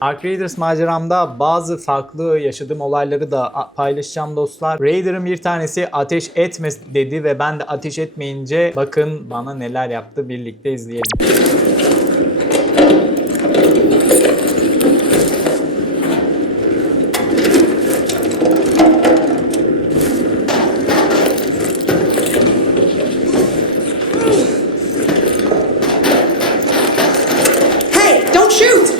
Ark Raiders maceramda bazı farklı yaşadığım olayları da paylaşacağım dostlar. Raider'ın bir tanesi ateş etme dedi ve ben de ateş etmeyince bakın bana neler yaptı birlikte izleyelim. Hey, don't shoot!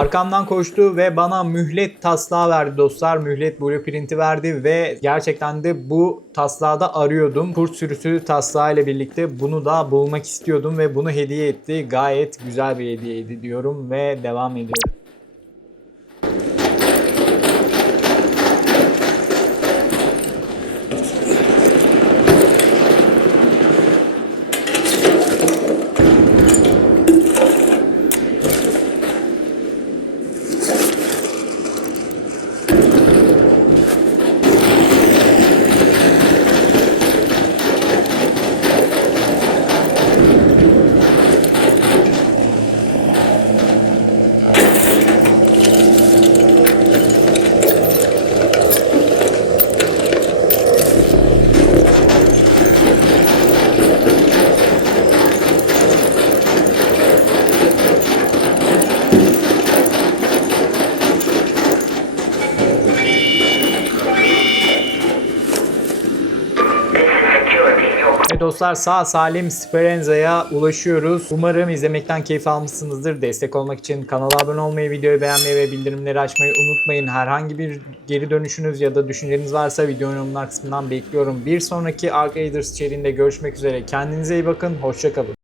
Arkamdan koştu ve bana mühlet taslağı verdi dostlar. Mühlet blueprint'i verdi ve gerçekten de bu taslağı da arıyordum. Kurt sürüsü taslağı ile birlikte bunu da bulmak istiyordum ve bunu hediye etti. Gayet güzel bir hediyeydi diyorum ve devam ediyorum. Dostlar sağ salim Sperenza'ya ulaşıyoruz. Umarım izlemekten keyif almışsınızdır. Destek olmak için kanala abone olmayı, videoyu beğenmeyi ve bildirimleri açmayı unutmayın. Herhangi bir geri dönüşünüz ya da düşünceniz varsa videonun yorumlar kısmından bekliyorum. Bir sonraki Ark Raiders içeriğinde görüşmek üzere. Kendinize iyi bakın. Hoşçakalın.